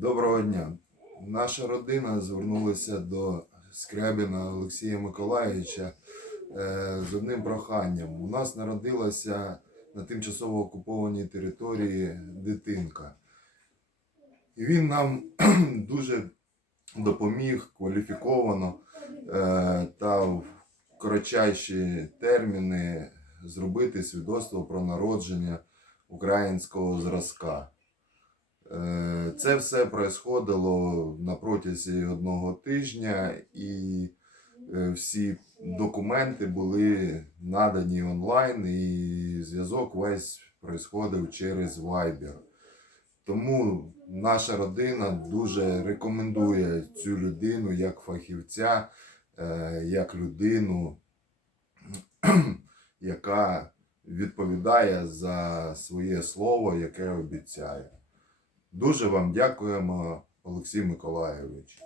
Доброго дня. Наша родина звернулася до Скрябіна Олексія Миколаївича е, з одним проханням. У нас народилася на тимчасово окупованій території дитинка. І він нам дуже допоміг кваліфіковано е, та в коротчайші терміни зробити свідоцтво про народження українського зразка. Це все происходило на протязі одного тижня, і е, всі документи були надані онлайн, і зв'язок весь происходив через Viber. Тому наша родина дуже рекомендує цю людину як фахівця, е, як людину, яка відповідає за своє слово, яке обіцяє. Дуже вам дякуємо, Олексій Миколайович.